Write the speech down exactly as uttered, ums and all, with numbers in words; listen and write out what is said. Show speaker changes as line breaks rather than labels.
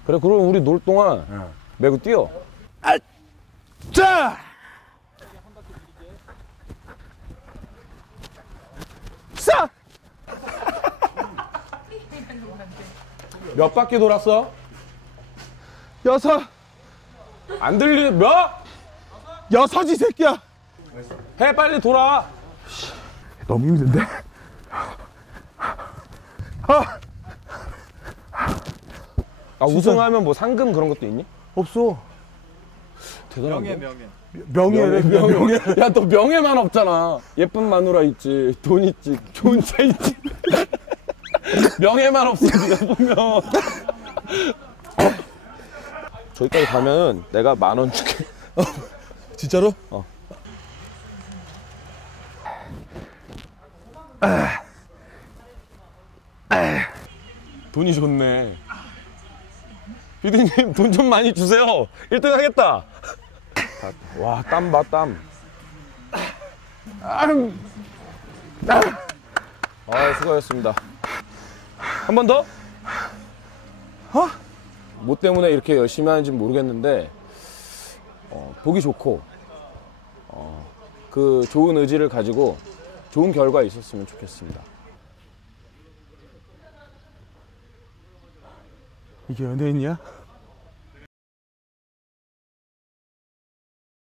그래, 그럼 우리 놀 동안
응.
매고 뛰어.
아, 자! 싸!
몇 바퀴 돌았어?
여섯!
안 들리, 몇?
여섯이 새끼야!
해, 빨리 돌아.
너무 힘든데? 아!
아, 우승하면 뭐 상금 그런 것도 있니?
없어.
대단한데?
명예 명예.
명예래,
명예,
명예.
야, 너 명예만 없잖아. 예쁜 마누라 있지, 돈 있지, 좋은 차 있지. 명예만 없어, 네가 보면. 저기까지 가면 내가 만 원 줄게.
진짜로?
어. 돈이 좋네. 피디님, 돈 좀 많이 주세요. 일 등 하겠다. 와, 땀 봐, 땀. 아, 수고하셨습니다. 한 번 더?
어?
뭐 때문에 이렇게 열심히 하는지 모르겠는데, 어, 보기 좋고, 어, 그 좋은 의지를 가지고 좋은 결과 있었으면 좋겠습니다.
이게 연예인이야?